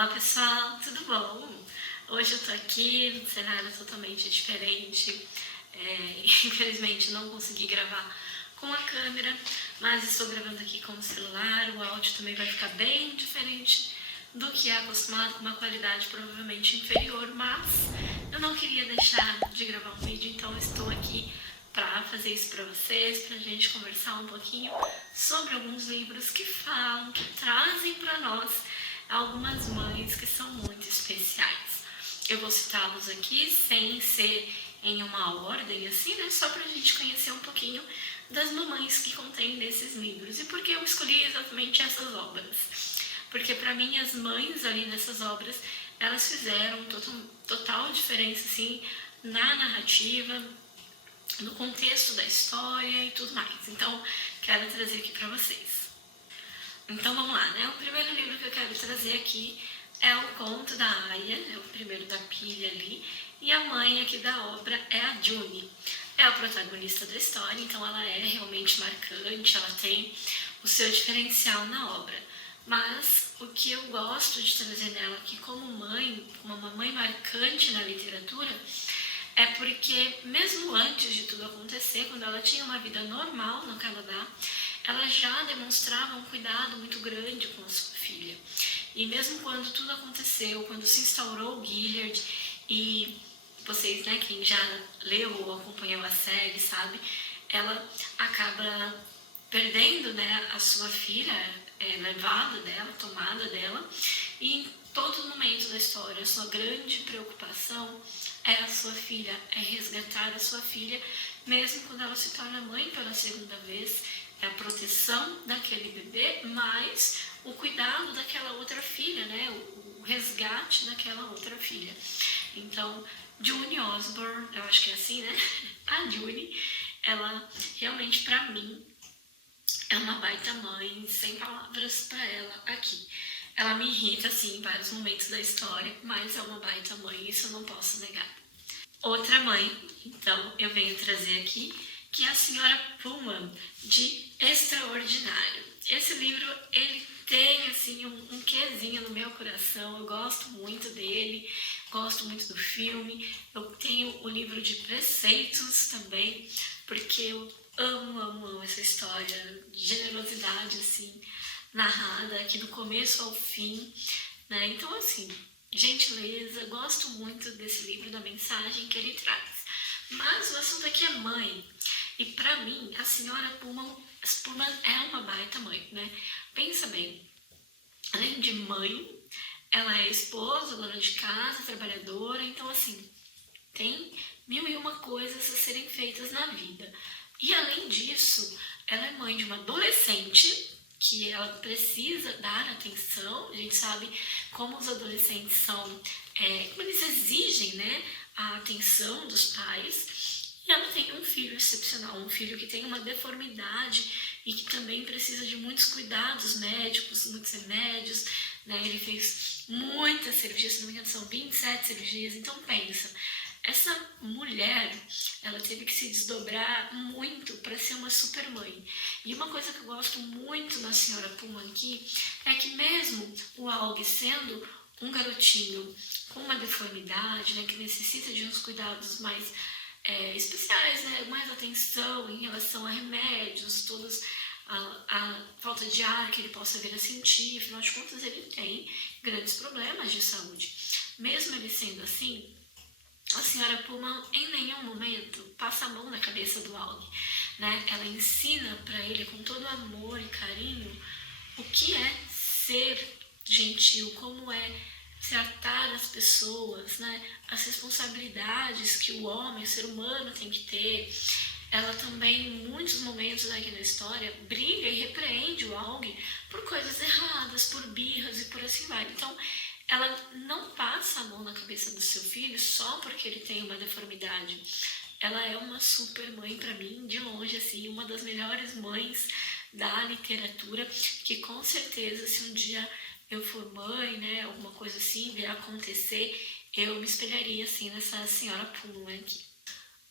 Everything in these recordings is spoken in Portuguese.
Olá pessoal, tudo bom? Hoje eu tô aqui num cenário totalmente diferente. Infelizmente não consegui gravar com a câmera, mas estou gravando aqui com o celular. O áudio também vai ficar bem diferente do que é acostumado, com uma qualidade provavelmente inferior, mas eu não queria deixar de gravar um vídeo, então estou aqui para fazer isso para vocês, para a gente conversar um pouquinho sobre alguns livros que falam, que trazem para nós algumas mães que são muito especiais. Eu vou citá-los aqui sem ser em uma ordem assim, né? Só para a gente conhecer um pouquinho das mamães que contém nesses livros. E por que eu escolhi exatamente essas obras? Porque para mim as mães ali nessas obras, elas fizeram total diferença assim na narrativa, no contexto da história e tudo mais. Então, quero trazer aqui para vocês. Então vamos lá, né? O primeiro livro que eu quero trazer aqui é o Conto da Aya, é o primeiro da pilha ali, e a mãe aqui da obra é a June. É a protagonista da história, então ela é realmente marcante, ela tem o seu diferencial na obra. Mas o que eu gosto de trazer nela aqui como mãe, como uma mãe marcante na literatura, é porque mesmo antes de tudo acontecer, quando ela tinha uma vida normal no Canadá, ela já demonstrava um cuidado muito grande com a sua filha. E mesmo quando tudo aconteceu, quando se instaurou o Gilead, e vocês, né, quem já leu ou acompanhou a série, sabe, ela acaba perdendo, né, a sua filha, levada dela, tomada dela, e em todo momento da história, a sua grande preocupação é a sua filha, é resgatar a sua filha, mesmo quando ela se torna mãe pela segunda vez, é a proteção daquele bebê, mas o cuidado daquela outra filha, né? O resgate daquela outra filha. Então, June Osborne, eu acho que é assim, né? A June, ela realmente, pra mim, é uma baita mãe, sem palavras pra ela aqui. Ela me irrita, assim, em vários momentos da história, mas é uma baita mãe, isso eu não posso negar. Outra mãe, então, eu venho trazer aqui, que é a Senhora Pullman, de Extraordinário. Esse livro, ele tem, assim, um quezinho no meu coração, eu gosto muito dele, gosto muito do filme, eu tenho o livro de preceitos também, porque eu amo essa história de generosidade, assim, narrada aqui do começo ao fim, né? Então, assim, gentileza, gosto muito desse livro, da mensagem que ele traz. Mas o assunto aqui é mãe. E pra mim, a senhora Pullman é uma baita mãe, né? Pensa bem, além de mãe, ela é esposa, dona de casa, trabalhadora, então assim, tem mil e uma coisas a serem feitas na vida. E além disso, ela é mãe de uma adolescente que ela precisa dar atenção. A gente sabe como os adolescentes são, como eles exigem, né, a atenção dos pais. E ela tem um filho excepcional, um filho que tem uma deformidade e que também precisa de muitos cuidados médicos, muitos remédios, né? Ele fez muitas cirurgias, se não me engano são 27 cirurgias, então pensa, essa mulher, ela teve que se desdobrar muito para ser uma super mãe. E uma coisa que eu gosto muito na senhora Pullman aqui é que mesmo o Aug sendo um garotinho com uma deformidade, né, que necessita de uns cuidados mais especiais, né, mais atenção em relação a remédios, todos a falta de ar que ele possa vir a sentir, afinal de contas ele tem grandes problemas de saúde. Mesmo ele sendo assim, a senhora Pullman em nenhum momento passa a mão na cabeça do Aug, né? Ela ensina para ele com todo amor e carinho o que é ser gentil, como é tratar as pessoas, né? As responsabilidades que o homem, o ser humano tem que ter. Ela também, em muitos momentos aqui na história, briga e repreende o Aug por coisas erradas, por birras e por assim vai. Então, ela não passa a mão na cabeça do seu filho só porque ele tem uma deformidade. Ela é uma super mãe para mim, de longe, assim, uma das melhores mães da literatura, que com certeza, se um dia eu for mãe, né, alguma coisa assim vier acontecer, eu me espelharia, assim, nessa senhora Pullman aqui.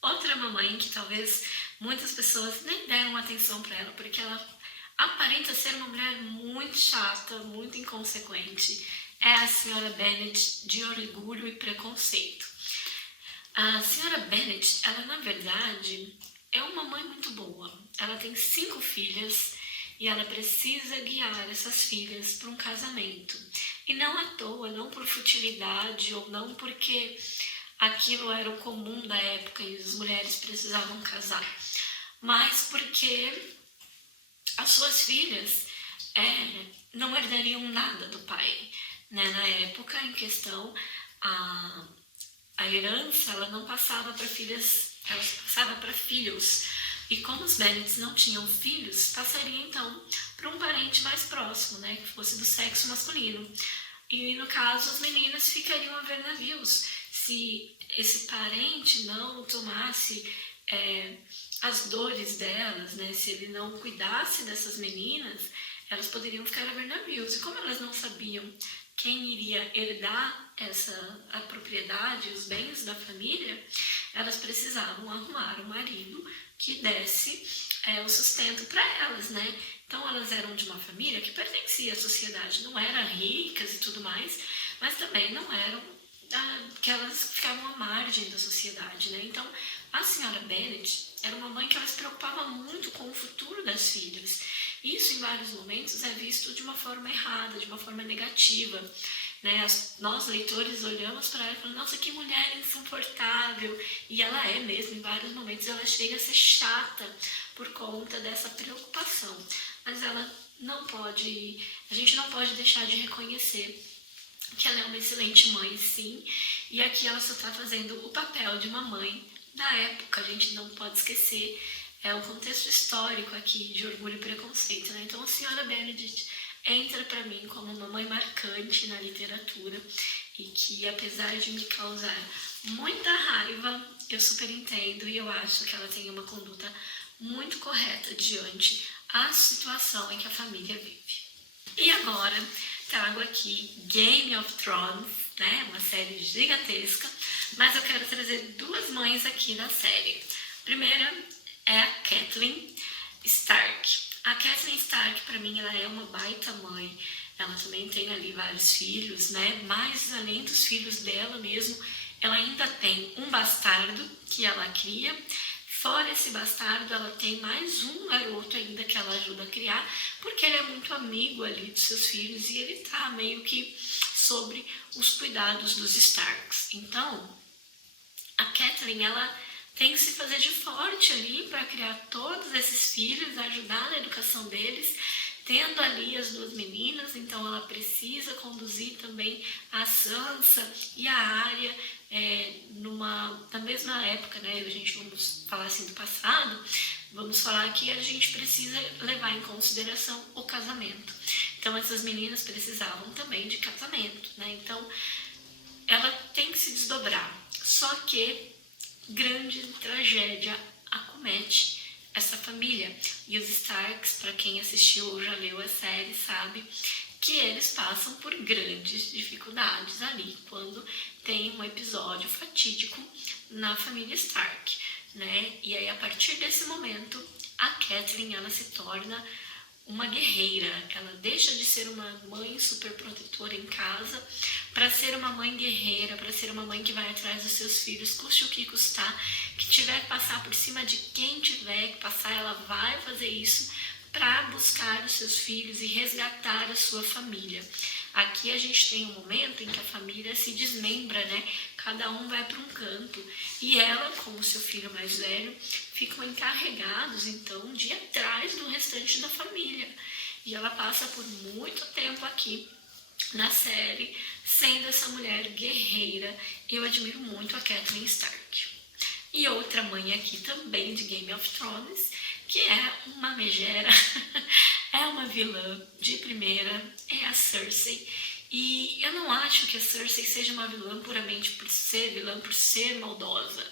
Outra mamãe que talvez muitas pessoas nem deram atenção para ela, porque ela aparenta ser uma mulher muito chata, muito inconsequente, é a senhora Bennet de Orgulho e Preconceito. A senhora Bennet, ela na verdade é uma mãe muito boa. Ela tem 5 filhas e ela precisa guiar essas filhas para um casamento. E não à toa, não por futilidade ou não porque aquilo era o comum da época e as mulheres precisavam casar, mas porque as suas filhas não herdariam nada do pai. Né? Na época em questão, a herança ela não passava para filhas, ela passava para filhos. E como os Bennets não tinham filhos, passaria então para um parente mais próximo, né, que fosse do sexo masculino. E no caso, as meninas ficariam a ver navios. Se esse parente não tomasse as dores delas, né, se ele não cuidasse dessas meninas, elas poderiam ficar a ver navios. E como elas não sabiam quem iria herdar a propriedade, os bens da família, elas precisavam arrumar um marido que desse o sustento para elas, né? Então elas eram de uma família que pertencia à sociedade, não eram ricas e tudo mais, mas também não eram que elas ficavam à margem da sociedade, né? Então a senhora Bennet era uma mãe que ela se preocupava muito com o futuro das filhas. Isso em vários momentos é visto de uma forma errada, de uma forma negativa. Né? Nós, leitores, olhamos para ela e falamos, nossa, que mulher insuportável. E ela é mesmo, em vários momentos ela chega a ser chata por conta dessa preocupação. Mas ela não pode, a gente não pode deixar de reconhecer que ela é uma excelente mãe, sim. E aqui ela só está fazendo o papel de uma mãe da época, a gente não pode esquecer o contexto histórico aqui de Orgulho e Preconceito, né? Então a senhora Benedict entra para mim como uma mãe marcante na literatura e que, apesar de me causar muita raiva, eu super entendo e eu acho que ela tem uma conduta muito correta diante a situação em que a família vive. E agora trago aqui Game of Thrones, né? Uma série gigantesca, mas eu quero trazer 2 mães aqui na série. Primeira é a Catelyn Stark. A Catelyn Stark, para mim, ela é uma baita mãe. Ela também tem ali vários filhos, né? Mas além dos filhos dela mesmo, ela ainda tem um bastardo que ela cria. Fora esse bastardo, ela tem mais um garoto ainda que ela ajuda a criar, porque ele é muito amigo ali dos seus filhos e ele tá meio que sobre os cuidados dos Starks. Então, a Catelyn, ela tem que se fazer de forte ali para criar todos esses filhos, ajudar na educação deles, tendo ali as 2 meninas, então ela precisa conduzir também a Sansa e a Arya na mesma época, né? A gente vamos falar assim do passado, vamos falar que a gente precisa levar em consideração o casamento. Então essas meninas precisavam também de casamento, né? Então ela tem que se desdobrar, só que grande tragédia acomete essa família. E os Starks, para quem assistiu ou já leu a série, sabe que eles passam por grandes dificuldades ali, quando tem um episódio fatídico na família Stark, né? E aí, a partir desse momento, a Catelyn, ela se torna uma guerreira. Ela deixa de ser uma mãe super protetora em casa para ser uma mãe guerreira, para ser uma mãe que vai atrás dos seus filhos, custe o que custar, que tiver que passar por cima de quem tiver que passar, ela vai fazer isso para buscar os seus filhos e resgatar a sua família. Aqui a gente tem um momento em que a família se desmembra, né? Cada um vai para um canto e ela, como seu filho mais velho, ficam encarregados então de ir atrás do restante da família. E ela passa por muito tempo aqui na série sendo essa mulher guerreira. Eu admiro muito a Catelyn Stark. E outra mãe aqui também de Game of Thrones, que é uma megera, é uma vilã de primeira, é a Cersei. E eu não acho que a Cersei seja uma vilã puramente por ser vilã, por ser maldosa.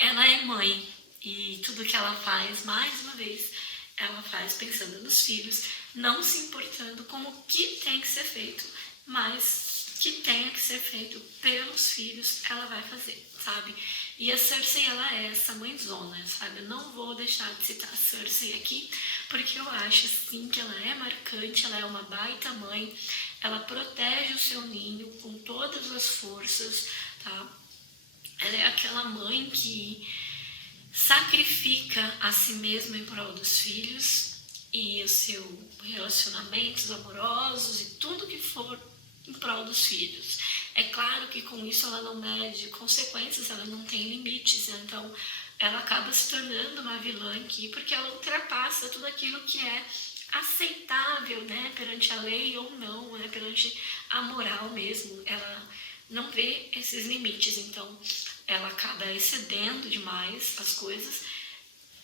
Ela é mãe e tudo que ela faz, mais uma vez, ela faz pensando nos filhos, não se importando com o que tem que ser feito, mas que tenha que ser feito pelos filhos, ela vai fazer, sabe? E a Cersei, ela é essa mãezona, sabe? Eu não vou deixar de citar a Cersei aqui, porque eu acho, sim, que ela é marcante, ela é uma baita mãe, ela protege o seu ninho com todas as forças, tá? Ela é aquela mãe que sacrifica a si mesma em prol dos filhos e os seus relacionamentos amorosos e tudo que for em prol dos filhos. É claro que com isso ela não mede consequências, ela não tem limites, então ela acaba se tornando uma vilã aqui porque ela ultrapassa tudo aquilo que é aceitável, né, perante a lei ou não, né, perante a moral mesmo. Ela não vê esses limites, então ela acaba excedendo demais as coisas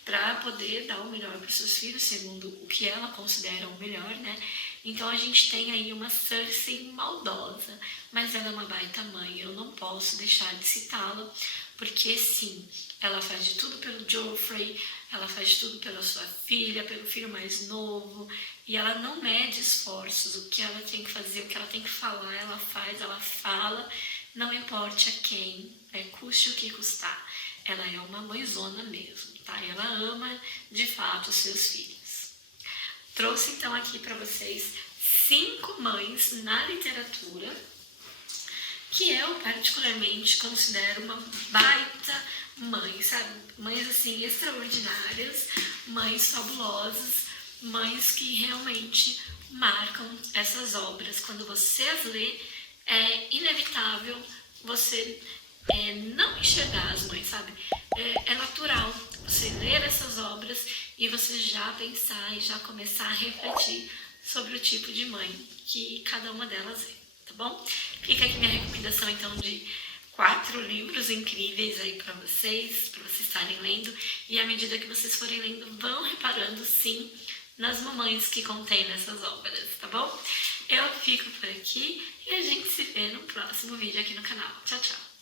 para poder dar o melhor para os seus filhos, segundo o que ela considera o melhor, né? Então a gente tem aí uma Cersei maldosa, mas ela é uma baita mãe, eu não posso deixar de citá-la, porque sim, ela faz de tudo pelo Joffrey, ela faz de tudo pela sua filha, pelo filho mais novo, e ela não mede esforços, o que ela tem que fazer, o que ela tem que falar, ela faz, ela fala, não importa a quem, custe o que custar. Ela é uma mãezona mesmo, tá? Ela ama, de fato, os seus filhos. Trouxe, então, aqui para vocês 5 mães na literatura que eu, particularmente, considero uma baita mãe, sabe? Mães, assim, extraordinárias, mães fabulosas, mães que realmente marcam essas obras. Quando você as lê, é inevitável você não enxergar as mães, sabe? É natural você ler essas obras e você já pensar e já começar a refletir sobre o tipo de mãe que cada uma delas é, tá bom? Fica aqui minha recomendação, então, de 4 livros incríveis aí para vocês estarem lendo, e à medida que vocês forem lendo, vão reparando, sim, nas mamães que contém nessas obras, tá bom? Eu fico por aqui e a gente se vê no próximo vídeo aqui no canal. Tchau, tchau!